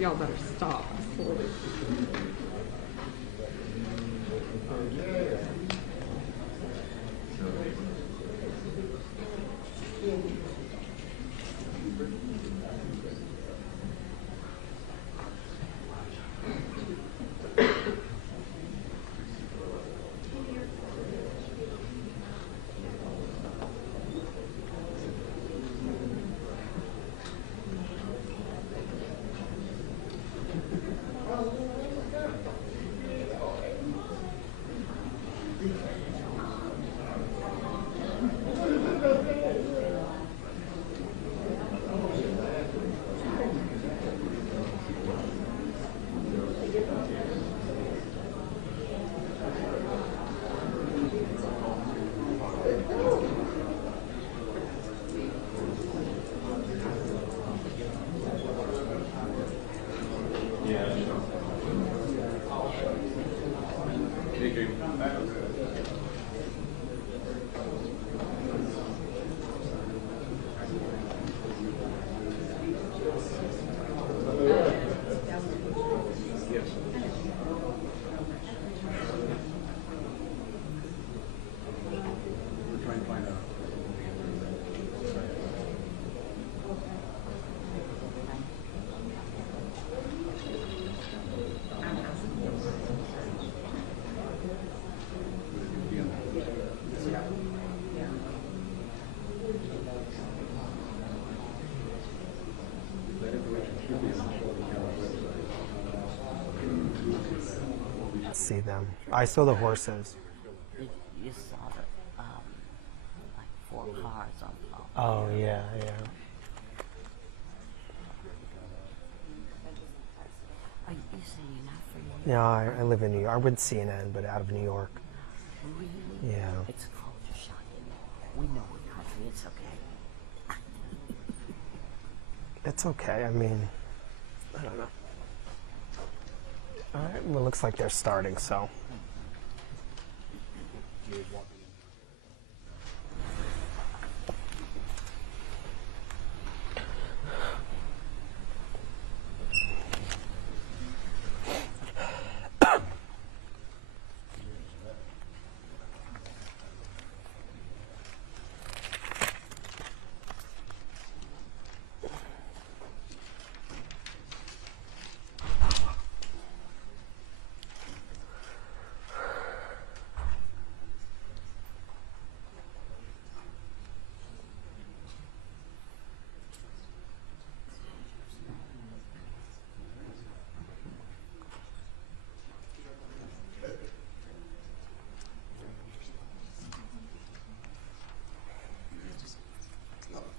Y'all better stop. See them. I saw the horses. You saw the, like 4 cars on the phone. Oh, yeah. Oh, you say you're not from New York? Yeah, I live in New York. I went CNN, but out of New York. Really? Yeah. It's culture shocking. We know what country. It's okay. It's okay. I mean, I don't know. All right. Well, it looks like they're starting, so.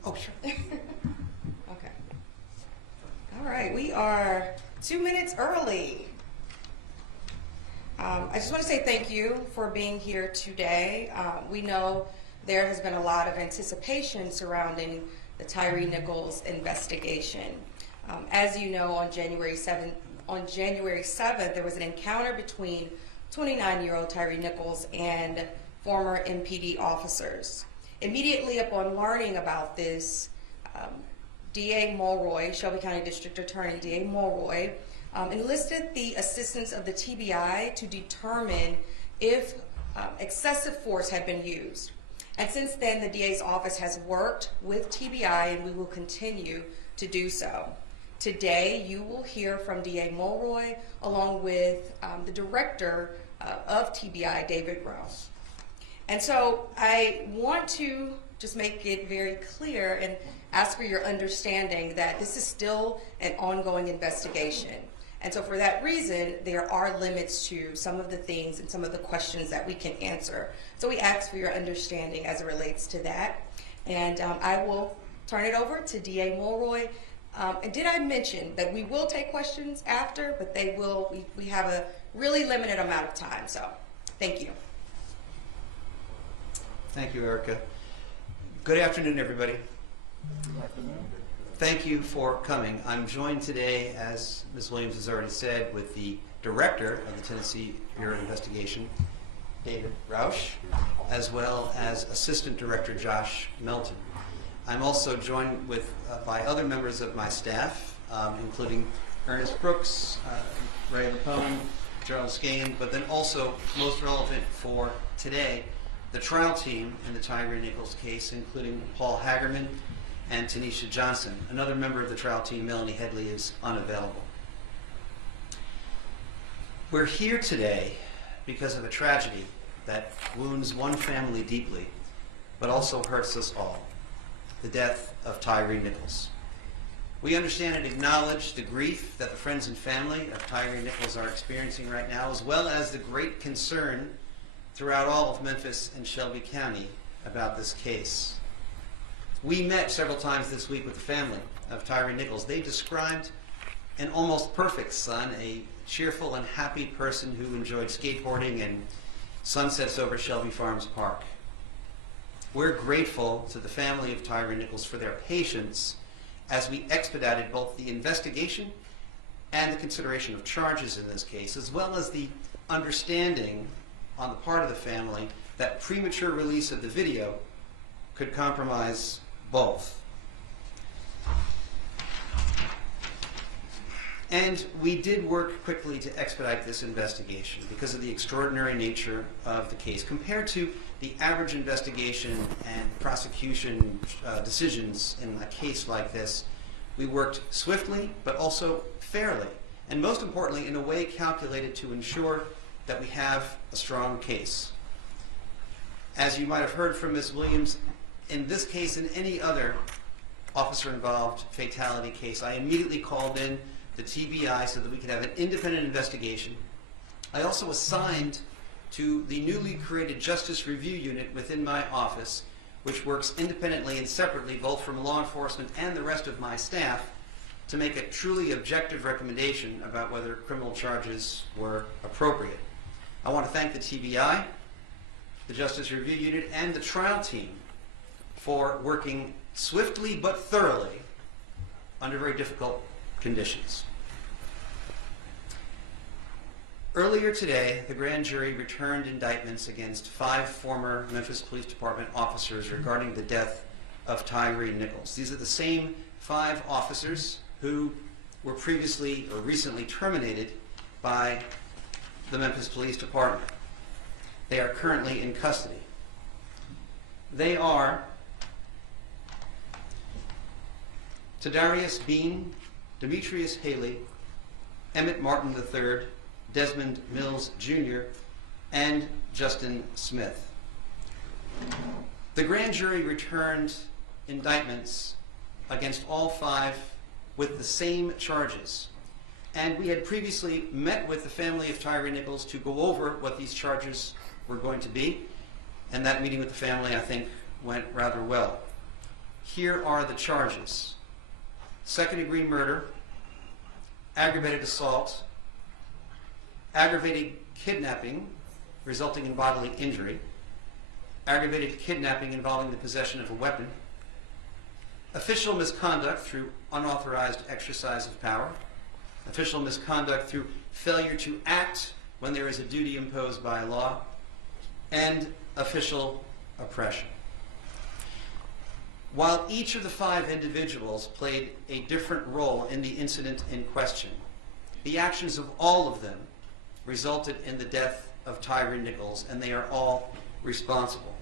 Oh, sure. Okay. All right, we are 2 minutes early. I just want to say thank you for being here today. We know there has been a lot of anticipation surrounding the Tyre Nichols investigation. As you know, on January 7th, there was an encounter between 29-year-old Tyre Nichols and former MPD officers. Immediately upon learning about this, DA Mulroy, Shelby County District Attorney DA Mulroy, enlisted the assistance of the TBI to determine if excessive force had been used. And since then, the DA's office has worked with TBI, and we will continue to do so. Today, you will hear from DA Mulroy along with the director of TBI, David Rouse. And so I want to just make it very clear and ask for your understanding that this is still an ongoing investigation. And so for that reason, there are limits to some of the things and some of the questions that we can answer. So we ask for your understanding as it relates to that. And I will turn it over to DA Mulroy. And did I mention that we will take questions after, but we have a really limited amount of time, so thank you. Thank you, Erica. Good afternoon, everybody. Thank you for coming. I'm joined today, as Ms. Williams has already said, with the Director of the Tennessee Bureau of Investigation, David Rausch, as well as Assistant Director Josh Melton. I'm also joined by other members of my staff, including Ernest Brooks, Ray Lapone, Gerald Skane, but then also, most relevant for today, the trial team in the Tyre Nichols case, including Paul Hagerman and Tanisha Johnson. Another member of the trial team, Melanie Headley, is unavailable. We're here today because of a tragedy that wounds one family deeply, but also hurts us all: the death of Tyre Nichols. We understand and acknowledge the grief that the friends and family of Tyre Nichols are experiencing right now, as well as the great concern throughout all of Memphis and Shelby County about this case. We met several times this week with the family of Tyre Nichols. They described an almost perfect son, a cheerful and happy person who enjoyed skateboarding and sunsets over Shelby Farms Park. We're grateful to the family of Tyre Nichols for their patience as we expedited both the investigation and the consideration of charges in this case, as well as the understanding on the part of the family that premature release of the video could compromise both. And we did work quickly to expedite this investigation because of the extraordinary nature of the case. Compared to the average investigation and prosecution decisions in a case like this, we worked swiftly but also fairly, and most importantly in a way calculated to ensure that we have a strong case. As you might have heard from Ms. Williams, in this case and any other officer-involved fatality case, I immediately called in the TBI so that we could have an independent investigation. I also assigned to the newly created Justice Review Unit within my office, which works independently and separately both from law enforcement and the rest of my staff, to make a truly objective recommendation about whether criminal charges were appropriate. I want to thank the TBI, the Justice Review Unit, and the trial team for working swiftly but thoroughly under very difficult conditions. Earlier today, the grand jury returned indictments against 5 former Memphis Police Department officers regarding the death of Tyre Nichols. These are the same 5 officers who were previously or recently terminated by the Memphis Police Department. They are currently in custody. They are Tadarius Bean, Demetrius Haley, Emmett Martin III, Desmond Mills Jr., and Justin Smith. The grand jury returned indictments against all 5 with the same charges. And we had previously met with the family of Tyre Nichols to go over what these charges were going to be. And that meeting with the family, I think, went rather well. Here are the charges: second-degree murder, aggravated assault, aggravated kidnapping resulting in bodily injury, aggravated kidnapping involving the possession of a weapon, official misconduct through unauthorized exercise of power, official misconduct through failure to act when there is a duty imposed by law, and official oppression. While each of the 5 individuals played a different role in the incident in question, the actions of all of them resulted in the death of Tyre Nichols, and they are all responsible.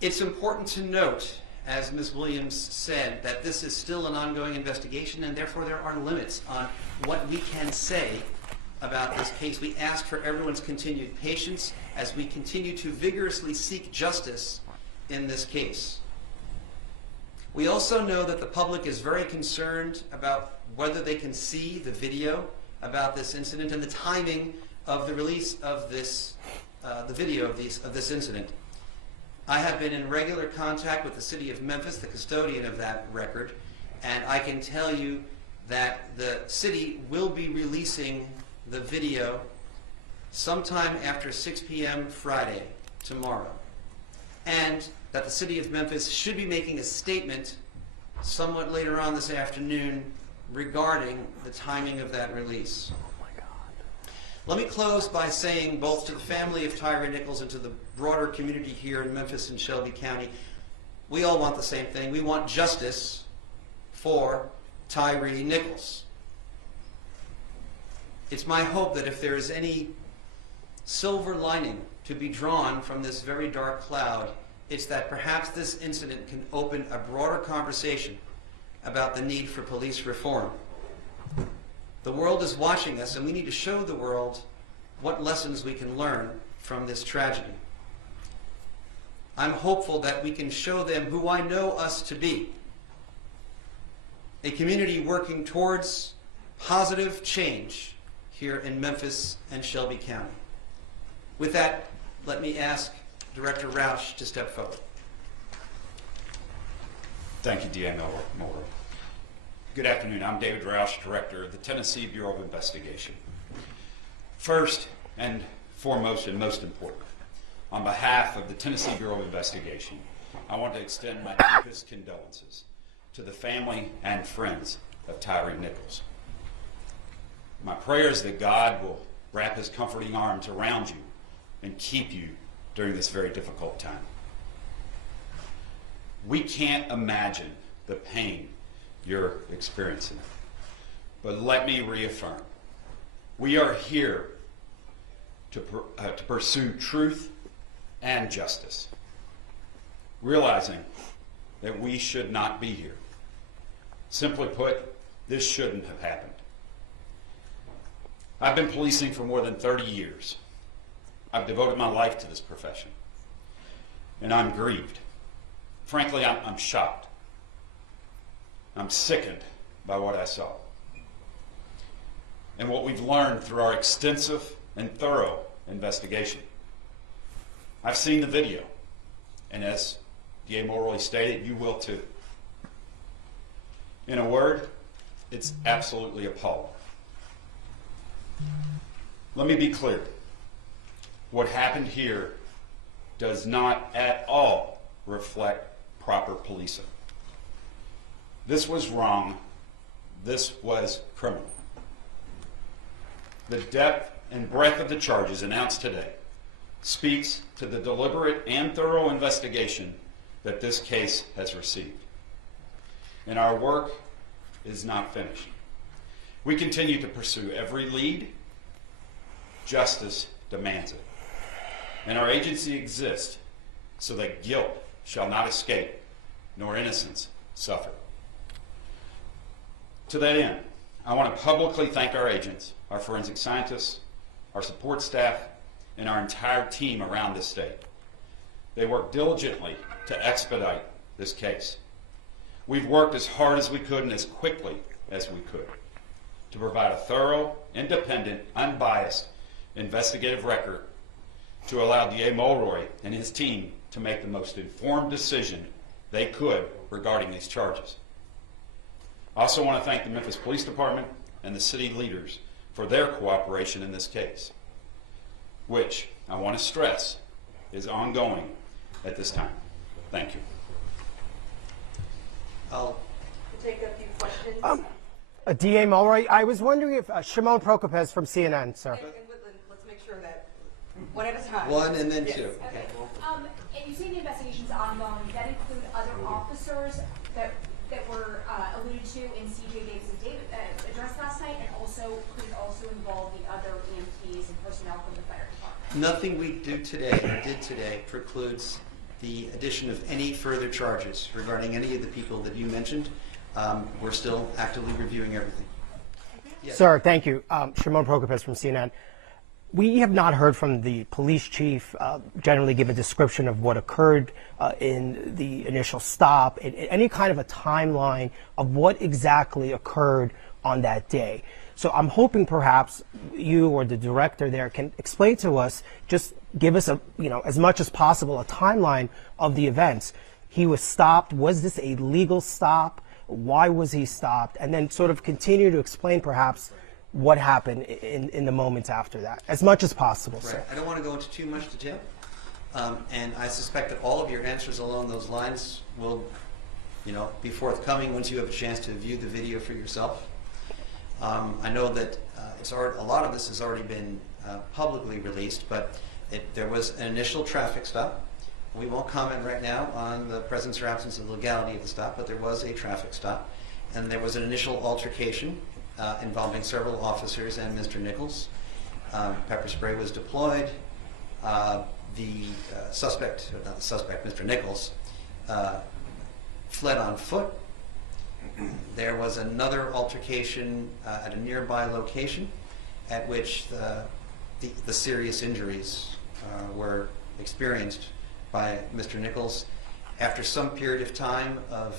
It's important to note, as Ms. Williams said, that this is still an ongoing investigation, and therefore there are limits on what we can say about this case. We ask for everyone's continued patience as we continue to vigorously seek justice in this case. We also know that the public is very concerned about whether they can see the video about this incident and the timing of the release of this, the video of this incident. I have been in regular contact with the city of Memphis, the custodian of that record, and I can tell you that the city will be releasing the video sometime after 6 p.m. Friday, tomorrow, and that the city of Memphis should be making a statement somewhat later on this afternoon regarding the timing of that release. Let me close by saying both to the family of Tyre Nichols and to the broader community here in Memphis and Shelby County, we all want the same thing. We want justice for Tyre Nichols. It's my hope that if there is any silver lining to be drawn from this very dark cloud, it's that perhaps this incident can open a broader conversation about the need for police reform. The world is watching us, and we need to show the world what lessons we can learn from this tragedy. I'm hopeful that we can show them who I know us to be, a community working towards positive change here in Memphis and Shelby County. With that, let me ask Director Roush to step forward. Thank you, DA Mulroy. Good afternoon. I'm David Roush, Director of the Tennessee Bureau of Investigation. First and foremost and most important, on behalf of the Tennessee Bureau of Investigation, I want to extend my deepest condolences to the family and friends of Tyre Nichols. My prayer is that God will wrap his comforting arms around you and keep you during this very difficult time. We can't imagine the pain you're experiencing. But let me reaffirm, we are here to pursue truth and justice, realizing that we should not be here. Simply put, this shouldn't have happened. I've been policing for more than 30 years. I've devoted my life to this profession, and I'm grieved. Frankly, I'm shocked. I'm sickened by what I saw and what we've learned through our extensive and thorough investigation. I've seen the video, and as DA Mulroy stated, you will too. In a word, it's absolutely appalling. Let me be clear. What happened here does not at all reflect proper policing. This was wrong. This was criminal. The depth and breadth of the charges announced today speaks to the deliberate and thorough investigation that this case has received. And our work is not finished. We continue to pursue every lead. Justice demands it. And our agency exists so that guilt shall not escape, nor innocence suffer. To that end, I want to publicly thank our agents, our forensic scientists, our support staff, and our entire team around this state. They worked diligently to expedite this case. We've worked as hard as we could and as quickly as we could to provide a thorough, independent, unbiased investigative record to allow DA Mulroy and his team to make the most informed decision they could regarding these charges. I also want to thank the Memphis Police Department and the city leaders for their cooperation in this case, which I want to stress is ongoing at this time. Thank you. I'll Take a few questions. DA Mulroy, I was wondering if Shimon Prokopez from CNN, sir. And Woodland, let's make sure that one at a time. one and then Yes. two. Okay. And you say the investigation's ongoing. Does that include other officers that were alluded to in CJ Davis' address last night, and also could it also involve the other EMTs and personnel from the fire department? Nothing we do today or did today precludes the addition of any further charges regarding any of the people that you mentioned. We're still actively reviewing everything. Yes. Sir, thank you. Shimon Prokopez from CNN. We have not heard from the police chief generally give a description of what occurred in the initial stop, any kind of a timeline of what exactly occurred on that day. So I'm hoping perhaps you or the director there can explain to us, just give us a, as much as possible, a timeline of the events. He was stopped. Was this a legal stop? Why was he stopped? And then sort of continue to explain perhaps what happened in the moments after that, as much as possible, sir. Right. I don't want to go into too much detail. And I suspect that all of your answers along those lines will, be forthcoming once you have a chance to view the video for yourself. I know that a lot of this has already been publicly released, but there was an initial traffic stop. We won't comment right now on the presence or absence of legality of the stop, but there was a traffic stop, and there was an initial altercation involving several officers and Mr. Nichols. Pepper spray was deployed. The suspect, or not the suspect, Mr. Nichols, fled on foot. There was another altercation at a nearby location at which the serious injuries were experienced by Mr. Nichols. After some period of time of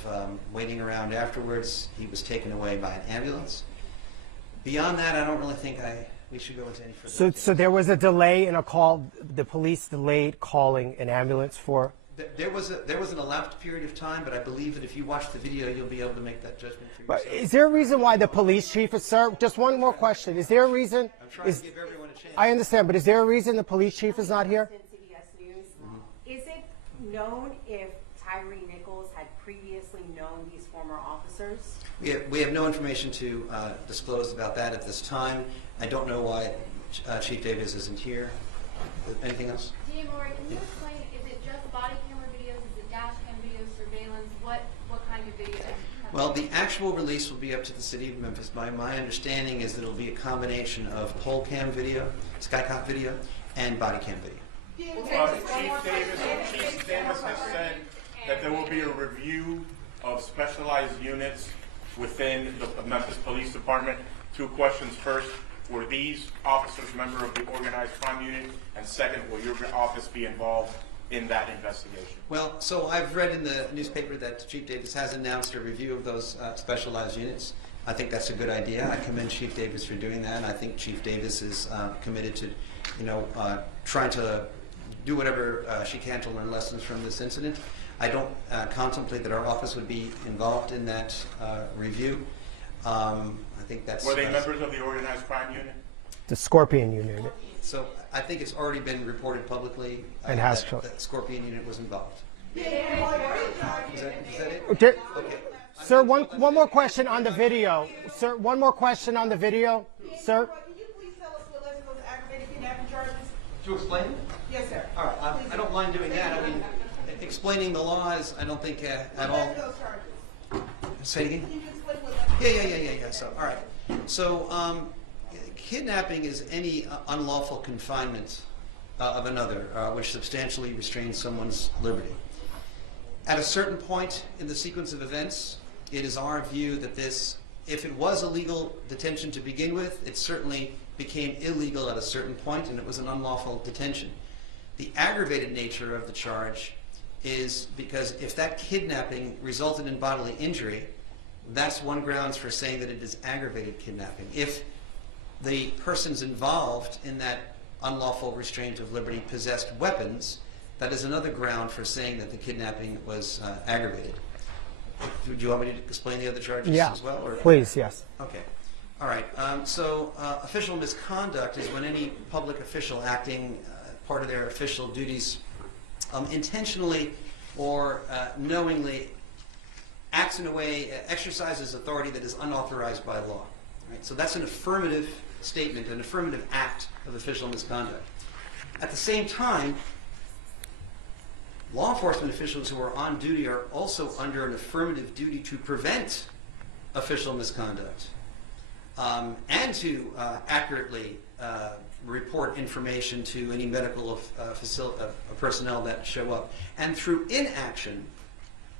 waiting around afterwards, he was taken away by an ambulance. Beyond that, I don't really think we should go into any further. So there was a delay in a call. The police delayed calling an ambulance for. There was an elapsed period of time, but I believe that if you watch the video, you'll be able to make that judgment for yourself. But is there a reason why the police chief is, sir? Just one more question. Is there a reason? I'm trying to give everyone a chance. I understand, but is there a reason the police chief is not here? CBS News. Is it known if Tyre Nichols had previously known these former officers? We have no information to disclose about that at this time. I don't know why Chief Davis isn't here. Anything else? Mulroy, can you explain, is it just body camera videos, is it dash cam videos, surveillance, what kind of videos? Well, the actual release will be up to the city of Memphis. My understanding is that it'll be a combination of pole cam video, skycop video, and body cam video. Chief Davis has said that there will be a review of specialized units within the Memphis Police Department. Two questions. First, were these officers member of the organized crime unit? And second, will your office be involved in that investigation? Well, so I've read in the newspaper that Chief Davis has announced a review of those specialized units. I think that's a good idea. I commend Chief Davis for doing that. And I think Chief Davis is committed to, trying to do whatever she can to learn lessons from this incident. I don't contemplate that our office would be involved in that review. I think that's... Were they members of the organized crime unit? The Scorpion unit. So I think it's already been reported publicly And has that Scorpion unit was involved. Is that it? Okay. Okay. Sir, one more question on the video. Sir, one more question on the video. Sir? Can you please tell us what led to those aggravated kidnapping charges? To explain it? Yes, sir. All right. I don't mind doing that. I mean, explaining the laws, I don't think at What all. led to those charges? Say it again? Can you explain what led to Yeah. So, all right. So, kidnapping is any unlawful confinement of another, which substantially restrains someone's liberty. At a certain point in the sequence of events, it is our view that this, if it was a legal detention to begin with, it certainly became illegal at a certain point, and it was an unlawful detention. The aggravated nature of the charge is because if that kidnapping resulted in bodily injury, that's one grounds for saying that it is aggravated kidnapping. If the persons involved in that unlawful restraint of liberty possessed weapons, that is another ground for saying that the kidnapping was aggravated. Do you want me to explain the other charges as well? Or? Please, yes. Okay. All right. So official misconduct is when any public official acting part of their official duties intentionally or knowingly acts in a way, exercises authority that is unauthorized by law. Right? So that's an affirmative statement, an affirmative act of official misconduct. At the same time, law enforcement officials who are on duty are also under an affirmative duty to prevent official misconduct and to accurately report information to any medical personnel that show up. And through inaction,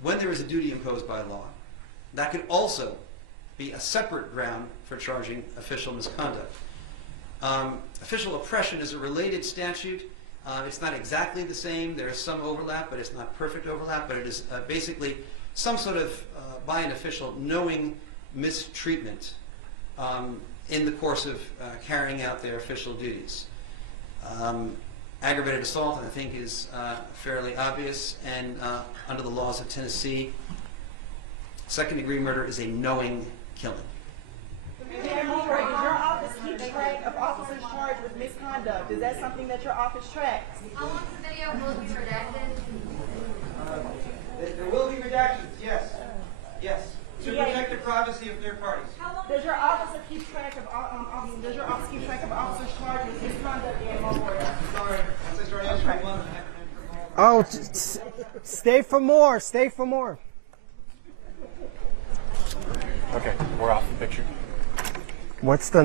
when there is a duty imposed by law, that could also be a separate ground for charging official misconduct. Official oppression is a related statute. It's not exactly the same. There is some overlap, but it's not perfect overlap. But it is basically some sort of, by an official, knowing mistreatment in the course of carrying out their official duties. Aggravated assault, I think, is fairly obvious, and under the laws of Tennessee, second-degree murder is a knowing killing. Dan Mulroy, does your office keep track of officers charged with misconduct? Is that something that your office tracks? How long is the video will be redacted? There will be redactions, yes. Yes. To protect the privacy of third parties. Does your office keep track of officers charged with misconduct, Dan Mulroy? Sorry, once I start answering one, Oh, stay for more. Stay for more. Okay, we're off the picture. What's the